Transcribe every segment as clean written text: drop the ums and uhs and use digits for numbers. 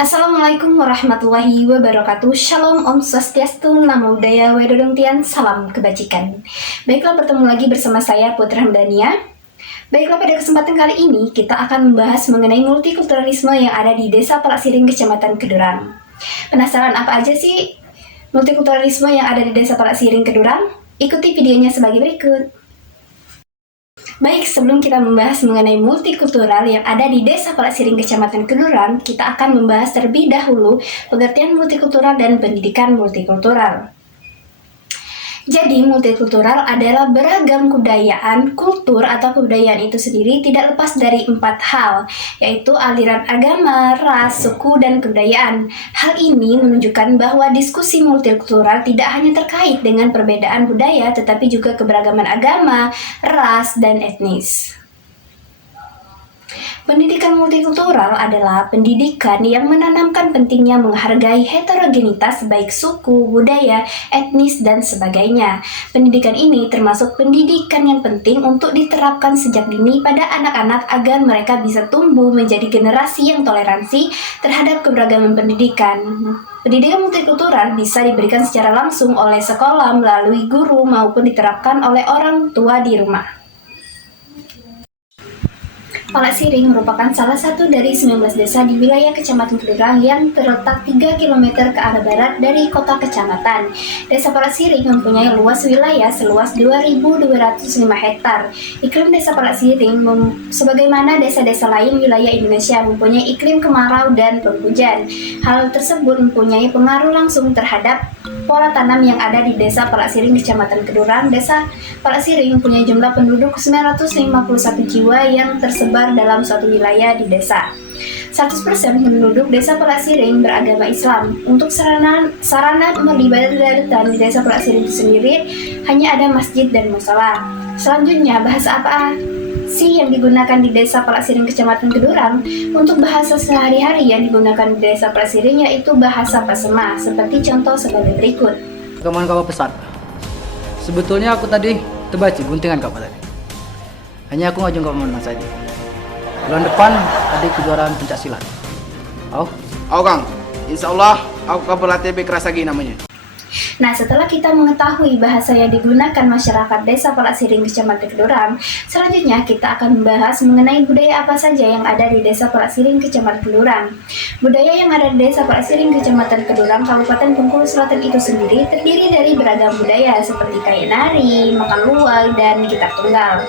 Assalamualaikum warahmatullahi wabarakatuh. Shalom, Om Swastiastu, Namo Buddhaya, Wedodong Tian, salam kebajikan. Baiklah, bertemu lagi bersama saya Putri Hamdania. Baiklah, pada kesempatan kali ini kita akan membahas mengenai multikulturalisme yang ada di Desa Palaksiring, Kecamatan Kedurang. Penasaran apa aja sih multikulturalisme yang ada di Desa Palaksiring, Kedurang? Ikuti videonya sebagai berikut. Baik, sebelum kita membahas mengenai multikultural yang ada di Desa Palaksiring, Kecamatan Kedurang, kita akan membahas terlebih dahulu pengertian multikultural dan pendidikan multikultural. Jadi, multikultural adalah beragam kebudayaan, kultur atau kebudayaan itu sendiri tidak lepas dari 4 hal, yaitu aliran agama, ras, suku, dan kebudayaan. Hal ini menunjukkan bahwa diskusi multikultural tidak hanya terkait dengan perbedaan budaya, tetapi juga keberagaman agama, ras, dan etnis. Pendidikan multikultural adalah pendidikan yang menanamkan pentingnya menghargai heterogenitas baik suku, budaya, etnis, dan sebagainya. Pendidikan ini termasuk pendidikan yang penting untuk diterapkan sejak dini pada anak-anak agar mereka bisa tumbuh menjadi generasi yang toleransi terhadap keberagaman pendidikan. Pendidikan multikultural bisa diberikan secara langsung oleh sekolah melalui guru maupun diterapkan oleh orang tua di rumah. Palaksiring merupakan salah satu dari 19 desa di wilayah Kecamatan Kedurang yang terletak 3 km ke arah barat dari kota kecamatan. Desa Palaksiring mempunyai luas wilayah seluas 2.205 hektar. Iklim Desa Palaksiring sebagaimana desa-desa lain wilayah Indonesia mempunyai iklim kemarau dan penghujan. Hal tersebut mempunyai pengaruh langsung terhadap pola tanam yang ada di Desa Palaksiring, Kecamatan Kedurang. Desa Palaksiring mempunyai jumlah penduduk 951 jiwa yang tersebar dalam suatu wilayah di desa. 100% penduduk Desa Palaksiring beragama Islam. Untuk sarana peribadatan di Desa Palaksiring itu sendiri hanya ada masjid dan musala. Selanjutnya, bahasa apa sih yang digunakan di Desa Palaksiring, Kecamatan Kedurang? Untuk bahasa sehari-hari yang digunakan di Desa Palaksiring yaitu bahasa Pasema, seperti contoh sebagai berikut. Kawan kau pesan. Sebetulnya aku tadi terbaca guntingan kau tadi. Hanya aku ngajung kau menang saja. Bulan depan ada kejuaraan pencak silat. Kang, insya Allah aku akan berlatih lebih keras lagi namanya. Nah, setelah kita mengetahui bahasa yang digunakan masyarakat Desa Palaksiring, Kecamatan Kedurang, selanjutnya kita akan membahas mengenai budaya apa saja yang ada di Desa Palaksiring, Kecamatan Kedurang. Budaya yang ada di Desa Palaksiring, Kecamatan Kedurang, Kabupaten Bengkulu Selatan itu sendiri terdiri dari beragam budaya seperti kayak nari, makan luwak, dan gitar tunggal.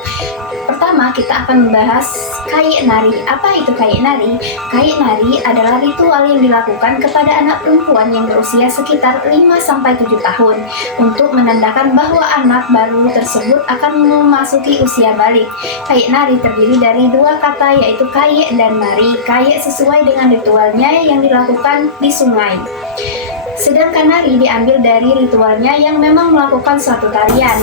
Pertama, kita akan membahas kayak nari. Apa itu kayak nari? Kayak nari adalah ritual yang dilakukan kepada anak perempuan yang berusia sekitar 5-7 tahun untuk menandakan bahwa anak baru tersebut akan memasuki usia balik. Kayak nari terdiri dari 2 kata, yaitu kayak dan nari. Kayak sesuai dengan ritualnya yang dilakukan di sungai. Sedangkan nari diambil dari ritualnya yang memang melakukan suatu tarian.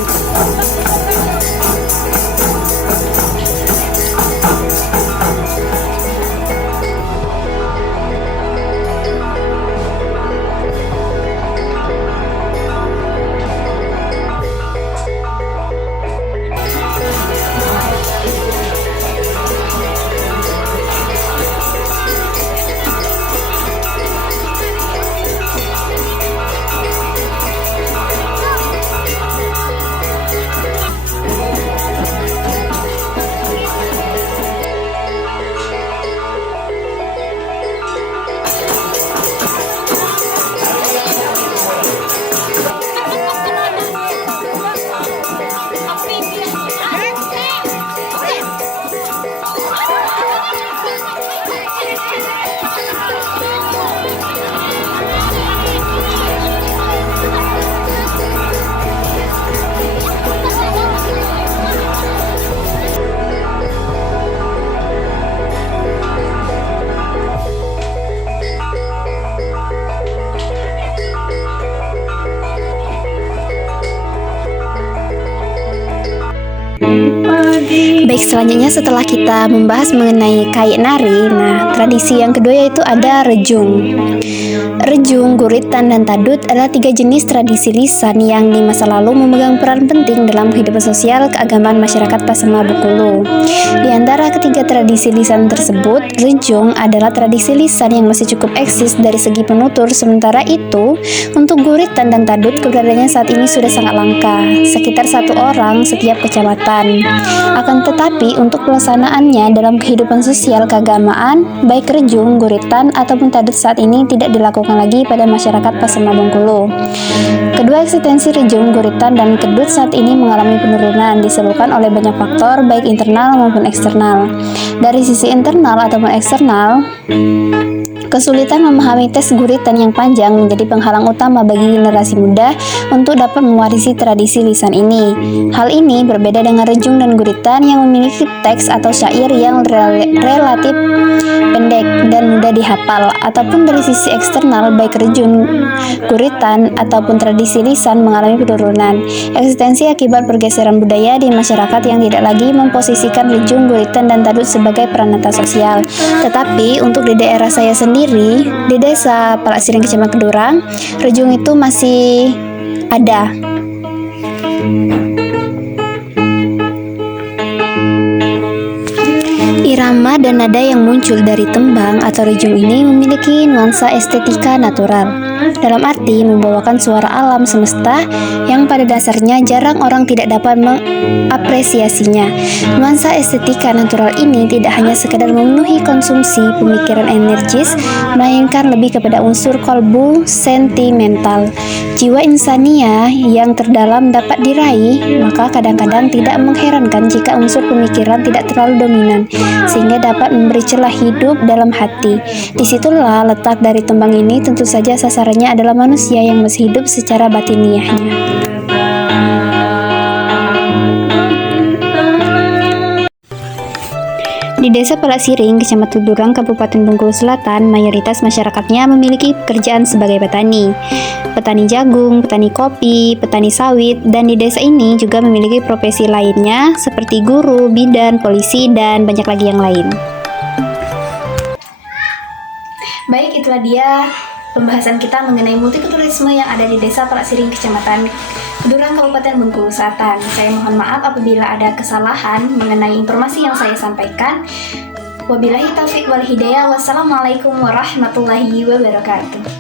Baik, selanjutnya setelah kita membahas mengenai kayak nari, nah tradisi yang kedua yaitu ada rejung. Rejung, Guritan, dan Tadut adalah 3 jenis tradisi lisan yang di masa lalu memegang peran penting dalam kehidupan sosial keagamaan masyarakat Pasaman Bengkulu. Di antara ketiga tradisi lisan tersebut, Rejung adalah tradisi lisan yang masih cukup eksis dari segi penutur, sementara itu untuk Guritan dan Tadut keberadaannya saat ini sudah sangat langka, sekitar 1 orang setiap kecamatan. Akan tetapi untuk pelaksanaannya dalam kehidupan sosial keagamaan, baik Rejung, Guritan, ataupun Tadut saat ini tidak dilakukan lagi pada masyarakat Pasaman Bengkulu. Kedua eksistensi Rejung, Guritan, dan Kedut saat ini mengalami penurunan disebabkan oleh banyak faktor baik internal maupun eksternal. Dari sisi internal ataupun eksternal, kesulitan memahami tes Guritan yang panjang menjadi penghalang utama bagi generasi muda untuk dapat mewarisi tradisi lisan ini. Hal ini berbeda dengan Rejung dan Guritan yang memiliki teks atau syair yang relatif pendek dan mudah dihafal. Ataupun dari sisi eksternal, baik Rejung, Guritan, ataupun tradisi lisan mengalami penurunan. Eksistensi akibat pergeseran budaya di masyarakat yang tidak lagi memposisikan Rejung, Guritan, dan Tadut sebagai peranata sosial. Tetapi untuk di daerah saya sendiri, di desa Palasiring Kecamatan Kedurang, Rejung itu masih ada. Irama dan nada yang muncul dari tembang atau rejung ini memiliki nuansa estetika natural, dalam arti membawakan suara alam semesta yang pada dasarnya jarang orang tidak dapat mengapresiasinya. Nuansa estetika natural ini tidak hanya sekedar memenuhi konsumsi pemikiran energis, melainkan lebih kepada unsur kolbu sentimental. Jiwa insania yang terdalam dapat diraih, maka kadang-kadang tidak mengherankan jika unsur pemikiran tidak terlalu dominan, sehingga dapat memberi celah hidup dalam hati. Disitulah letak dari tembang ini, tentu saja sasarannya adalah manusia yang masih hidup secara batiniahnya. Di Desa Palasiring, Kecamatan Durang, Kabupaten Bengkulu Selatan, mayoritas masyarakatnya memiliki pekerjaan sebagai petani jagung, petani kopi, petani sawit, dan di desa ini juga memiliki profesi lainnya seperti guru, bidan, polisi, dan banyak lagi yang lain. Baik, itulah dia pembahasan kita mengenai multikulturalisme yang ada di Desa Palasiring, Kecamatan Kedurang, Kabupaten Bengkulu Selatan. Saya mohon maaf apabila ada kesalahan mengenai informasi yang saya sampaikan. Wabillahi taufiq wal hidayah. Wassalamualaikum warahmatullahi wabarakatuh.